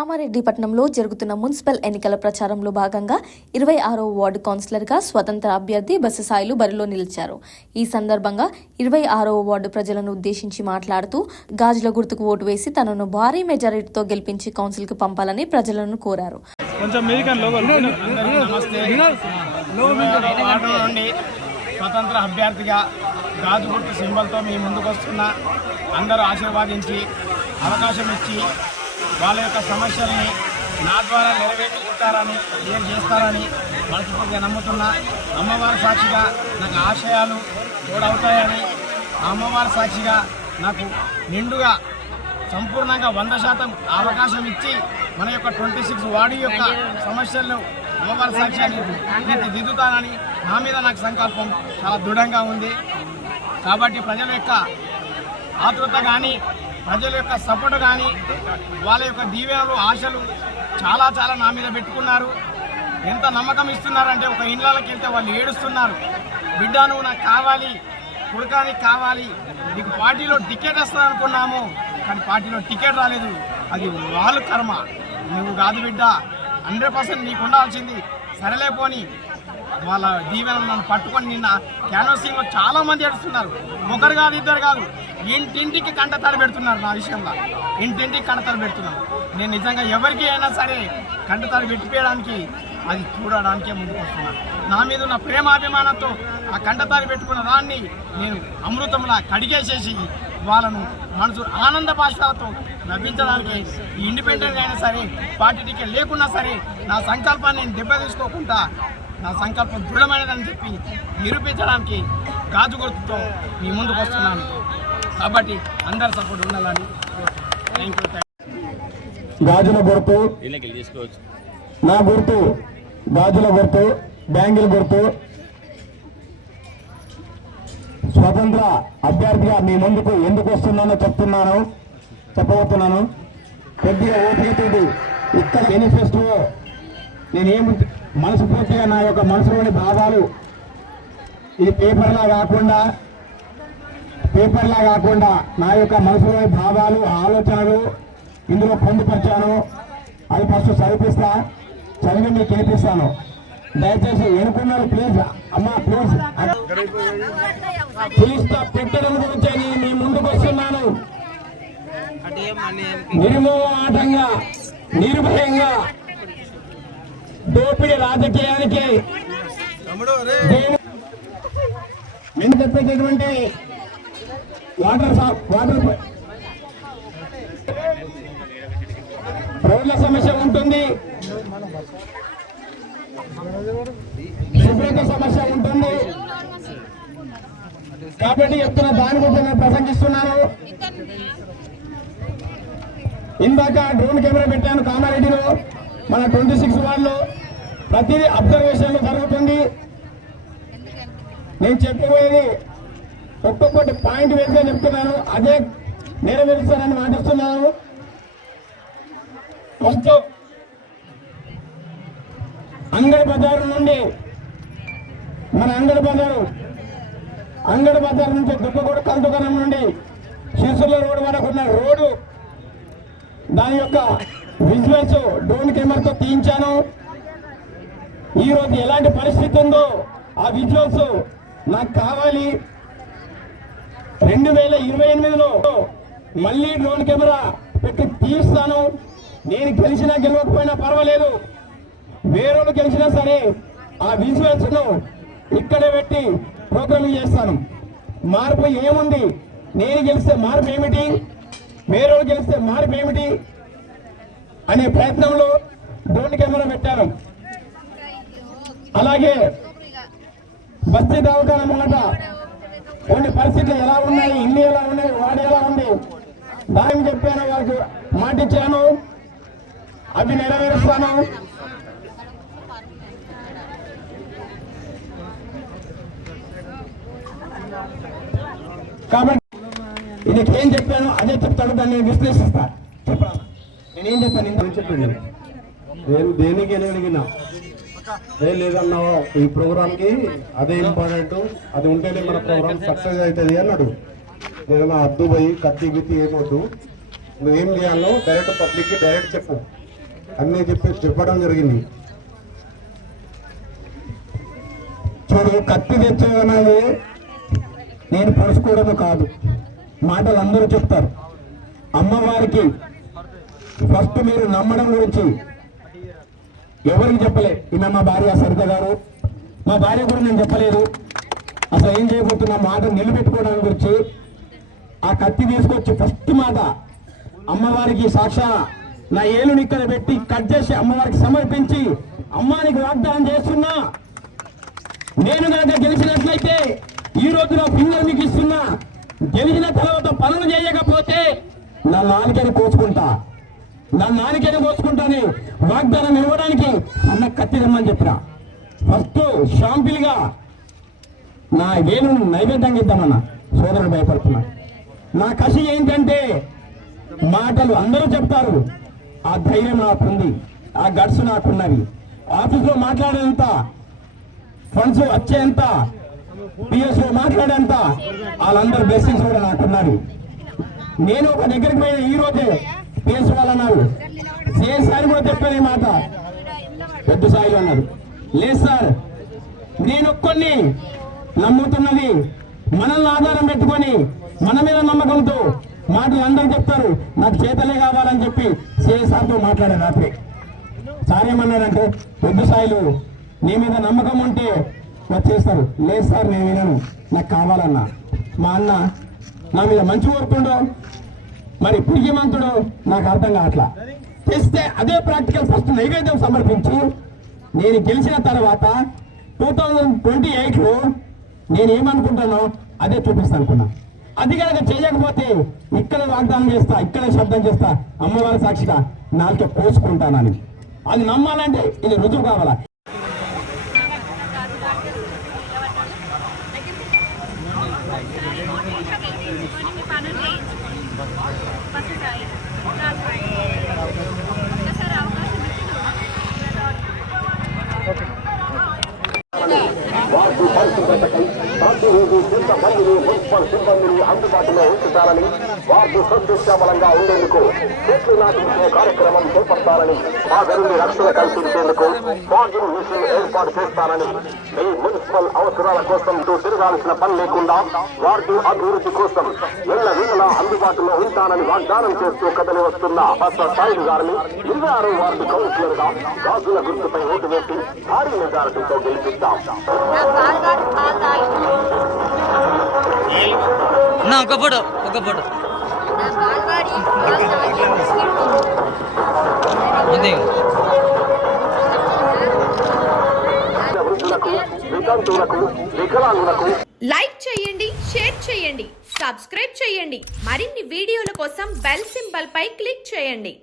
కామారెడ్డి పట్టణంలో జరుగుతున్న మున్సిపల్ ఎన్నికల ప్రచారంలో భాగంగా 26వ వార్డు కౌన్సిలర్గా స్వతంత్ర అభ్యర్థి బస్సు సాయిలు బరిలో నిలిచారు. ఈ సందర్భంగా 26వ వార్డు ప్రజలను ఉద్దేశించి మాట్లాడుతూ గాజుల గుర్తుకు ఓటు వేసి తనను భారీ మెజారిటీతో గెలిపించి కౌన్సిల్కి పంపాలని ప్రజలను కోరారు. స్వతంత్ర అభ్యర్థిగా గాజు గుర్తు సింబల్తో మీ ముందుకు వస్తున్న అందరూ ఆశీర్వాదించి అవకాశం ఇచ్చి వాళ్ళ యొక్క సమస్యల్ని నా ద్వారా నెరవేర్చుకుంటారని ఏం చేస్తారని మనస్ఫూర్తిగా నమ్ముతున్నా. అమ్మవారి సాక్షిగా నాకు ఆశయాలు తోడవుతాయని, అమ్మవారి సాక్షిగా నాకు నిండుగా సంపూర్ణంగా 100% అవకాశం ఇచ్చి మన యొక్క 26 వార్డు యొక్క సమస్యలను అమ్మవారి సాక్ష్యాన్ని తీర్చిదిద్దుతానని నా మీద నాకు సంకల్పం చాలా దృఢంగా ఉంది. కాబట్టి ప్రజల యొక్క ఆతృత కానీ, ప్రజల యొక్క సపోర్ట్ కానీ, వాళ్ళ యొక్క దీవెనలు ఆశలు చాలా నా మీద పెట్టుకున్నారు. ఎంత నమ్మకం ఇస్తున్నారంటే ఒక ఇళ్ళకి వెళ్తే వాళ్ళు ఏడుస్తున్నారు. బిడ్డ నువ్వు నాకు కావాలి, కొడుకానికి కావాలి, నీకు పార్టీలో టికెట్ వస్తుంది అనుకున్నాము, కానీ పార్టీలో టికెట్ రాలేదు. అది వాళ్ళ కర్మ, నువ్వు కాదు బిడ్డ, 100% నీకు ఉండాల్సింది. సరేలేపోని వాళ్ళ దీవెనలు నన్ను పట్టుకొని నిన్న క్యాన్వాసింగ్లో చాలామంది ఏడుస్తున్నారు. ఒకరు కాదు, ఇద్దరు కాదు, ఇంటింటికి కంటతడి పెడుతున్నారు. నా విషయంలో ఇంటింటికి కంటతడి పెడుతున్నారు. నేను నిజంగా ఎవరికి అయినా సరే కంటతడి పెట్టిపోయడానికి, అది చూడడానికే ముందుకు వస్తున్నాను. నా మీద ఉన్న ప్రేమాభిమానంతో ఆ కంటతడి పెట్టుకున్న దాన్ని నేను అమృతంలా కడిగేసేసి వాళ్ళను మనసు ఆనంద భాషలతో లభించడానికి ఇండిపెండెంట్ అయినా సరే, పార్టీ టికెట్ లేకున్నా సరే, నా సంకల్పాన్ని నేను దెబ్బతీసుకోకుండా నా సంకల్పం దృఢమైనదని చెప్పి నిరూపించడానికి గాజు గుర్తుతో మీ ముందుకు వస్తున్నాను. కాబట్టి అందరి సపోర్ట్ ఉండాలని. Thank you. గాజుల గుర్తు, నా గుర్తు గాజుల గుర్తు, బ్యాంగిల్ గుర్తు. స్వతంత్ర అభ్యర్థిగా మీ ముందుకు ఎందుకు వస్తున్నానో చెప్పబోతున్నాను. కొద్దిగా ఓపికతోటి ఇక్కడ మేనిఫెస్టో నేనేమి మనస్ఫూర్తిగా నా యొక్క మనసులోని భావాలు ఇది పేపర్లా కాకుండా నా యొక్క మనసులోని భావాలు, ఆలోచనలు ఇందులో పొందుపరిచాను. అది ఫస్ట్ చదివి మీకు వినిపిస్తాను. దయచేసి ఎన్నుకున్నారు ప్లీజ్ అమ్మా, ప్లీజ్ పెట్టడం గురించి మీ ముందుకు వస్తున్నాను. నిర్మోహాటంగా, నిర్భయంగా దోపిడీ రాజకీయానికి మేము చెప్పేటటువంటి రోడ్ల సమస్య ఉంటుంది, శుభ్రత సమస్య ఉంటుంది. కాబట్టి చెప్తున్న దాని గురించి నేను ప్రసంగిస్తున్నాను. ఇందాక డ్రోన్ కెమెరా పెట్టాను కామారెడ్డిలో, మన 26 వార్డులో ప్రతిదీ అబ్జర్వేషన్లు జరుగుతుంది. నేను చెప్పబోయేది ఒక్కొక్కటి పాయింట్ వేసుగా చెప్తున్నాను, అదే నెరవేరుస్తానని మాటిస్తున్నాను. ఫస్ట్ అంగడి బజారు నుండి మన అంగడి బజారు నుంచి దుబ్బగూడ కల్దుకాణం నుండి శిశుల రోడ్డు వరకు ఉన్న రోడ్డు, దాని యొక్క విజువల్స్ డ్రోన్ కెమెరాతో తీయించాను. ఈరోజు ఎలాంటి పరిస్థితి ఉందో ఆ విజువల్స్ నాకు కావాలి. 2028లో మళ్ళీ డ్రోన్ కెమెరా పెట్టి తీస్తాను. నేను గెలిచినా గెలవకపోయినా పర్వాలేదు, వేరేళ్ళు గెలిచినా సరే ఆ విజువల్స్ ను ఇక్కడే పెట్టి ప్రోగ్రామింగ్ చేస్తాను. మార్పు ఏముంది, నేను గెలిస్తే మార్పు ఏమిటి, వేరేళ్ళు గెలిస్తే మార్పు ఏమిటి అనే ప్రయత్నంలో డ్రోన్ కెమెరా పెట్టాను. అలాగే బస్తీ దవాఖాన మాట కొన్ని పరిస్థితులు ఎలా ఉన్నాయి, ఇల్లు ఎలా ఉన్నాయి, వాడు ఎలా ఉంది, దాన్ని చెప్పాను, వాళ్ళకి మాటిచ్చాను, అవి నెరవేరుస్తాను. కాబట్టి ఇది ఏం చెప్పాను అదే చెప్తాను, దాన్ని నేను విశ్లేషిస్తా. చెప్పాను నేనేం చెప్పాను, చెప్పండి. నేను దేనికి అడిగినా లేదన్నావు, ఈ ప్రోగ్రామ్కి అదే ఇంపార్టెంట్, అది ఉంటేనే మన ప్రోగ్రామ్ సక్సెస్ అవుతుంది అన్నాడు. నేను అద్దు పోయి కత్తి గిత్తి ఏమొద్దు, నువ్వేం చేయాలో డైరెక్ట్ పబ్లిక్కి డైరెక్ట్ చెప్పు. అన్నీ చెప్పడం జరిగింది. చూడు, కత్తి తెచ్చేదన్నది నేను పరుచుకోవడం కాదు, మాటలు అందరూ చెప్తారు. అమ్మవారికి ఫస్ట్ మీరు నమ్మడం గురించి ఎవరికి చెప్పలే. ఈమె మా భార్య సరిత గారు, మా భార్య కూడా నేను చెప్పలేదు. అసలు ఏం చేయబోతున్నా మాట నిలబెట్టుకోవడానికి గురించి ఆ కత్తి తీసుకొచ్చి ఫస్ట్ మాట అమ్మవారికి సాక్షా నా ఏలుని ఇక్కడ పెట్టి కట్ చేసి అమ్మవారికి సమర్పించి అమ్మానికి వాగ్దానం చేస్తున్నా, నేను కనుక గెలిచినట్లయితే ఈ రోజు నా ఫింగర్ మీకు ఇస్తున్నా, గెలిచిన తర్వాత పనులు చేయకపోతే నా నాలుకని కోసుకుంటా, నా నాలుకని కోసుకుంటాని వాగ్దానం ఇవ్వడానికి అన్న కత్తి రమ్మని చెప్పిన. ఫస్ట్ షాంపిల్గా నా వేలును నైవేద్యంగా ఇద్దామన్న. సోదరుడు భయపడుతున్నా. నా కసి ఏంటంటే మాటలు అందరూ చెప్తారు, ఆ ధైర్యం నాకుంది, ఆ గడ్స్ నాకున్నవి. ఆఫీస్లో మాట్లాడేంత, ఫండ్స్ వచ్చేంత, పిఎస్లో మాట్లాడేంత వాళ్ళందరూ బ్లెస్సింగ్స్ కూడా నాకున్నారు. నేను ఒక దగ్గరికి పోయిన ఈ రోజే పిఎస్ వాళ్ళు అన్నారు, సిఎస్ సార్ కూడా చెప్పాను ఈ మాట, పెద్ద స్థాయిలో అన్నారు. లేదు సార్, నేను ఒక్కడిని నమ్ముతున్నది మనల్ని ఆధారం పెట్టుకొని మన మీద నమ్మకంతో మాటలు అందరూ చెప్తారు, నాకు చేతలే కావాలని చెప్పి సిఎస్ సార్తో మాట్లాడారు రాత్రి. సార్ ఏమన్నారంటే, పెద్ద స్థాయిలో నీ మీద నమ్మకం ఉంటే వచ్చేస్తారు. లేదు సార్, నేను వినను, నాకు కావాలన్నా. మా అన్న నా మీద మంచి కోరుతుండో మరి పుణ్యమంతుడు నాకు అర్థం కావట్లా. చేస్తే అదే ప్రాక్టికల్ ఫస్ట్ నైవేద్యం సమర్పించి నేను గెలిచిన తర్వాత 2028లో నేనేమనుకుంటానో అదే చూపిస్తాను అనుకున్నా. అది కనుక చేయకపోతే ఇక్కడ వాగ్దానం చేస్తా, ఇక్కడ శబ్దం చేస్తా, అమ్మవారి సాక్షిగా నాలుక కోసుకుంటానని. అది నమ్మాలంటే ఇది రుజువు కావాలా. వార్డు పరిశుభ్రతకై ప్రతిరోజు కొంతమందిని మున్సిపల్ సిబ్బందిని అందుబాటులో ఉంచుతారని, వార్డు సస్యశ్యామలంగా ఉండేందుకు చెట్లు నాటించే కార్యక్రమం చేపడతారని, సాగరుని రక్షణ కల్పించేందుకు ఫాగింగ్ మిషన్ ఏర్పాటు చేస్తారని, ఈ మున్సిపల్ అవసరాల కోసం తిరగాల్సిన పని లేకుండా వార్డు అభివృద్ధి కోసం ఎల్ల వేళలా అందుబాటులో ఉంటానని వాగ్దానం చేస్తూ కదలి వస్తున్న సాయిలు గారిని 26వ వార్డు కౌన్సిలర్ గా గాజుల గుర్తుపై ఓటు వేసి భారీ మెజారిటీతో గెలిపిద్దాం. ఒక ఫోటో వృద్ధులకు, వితంతువులకు, వికలాంగులకు లైక్ చేయండి, షేర్ చేయండి, సబ్స్క్రైబ్ చేయండి. మరిన్ని వీడియోల కోసం బెల్ సింబల్ పై క్లిక్ చేయండి.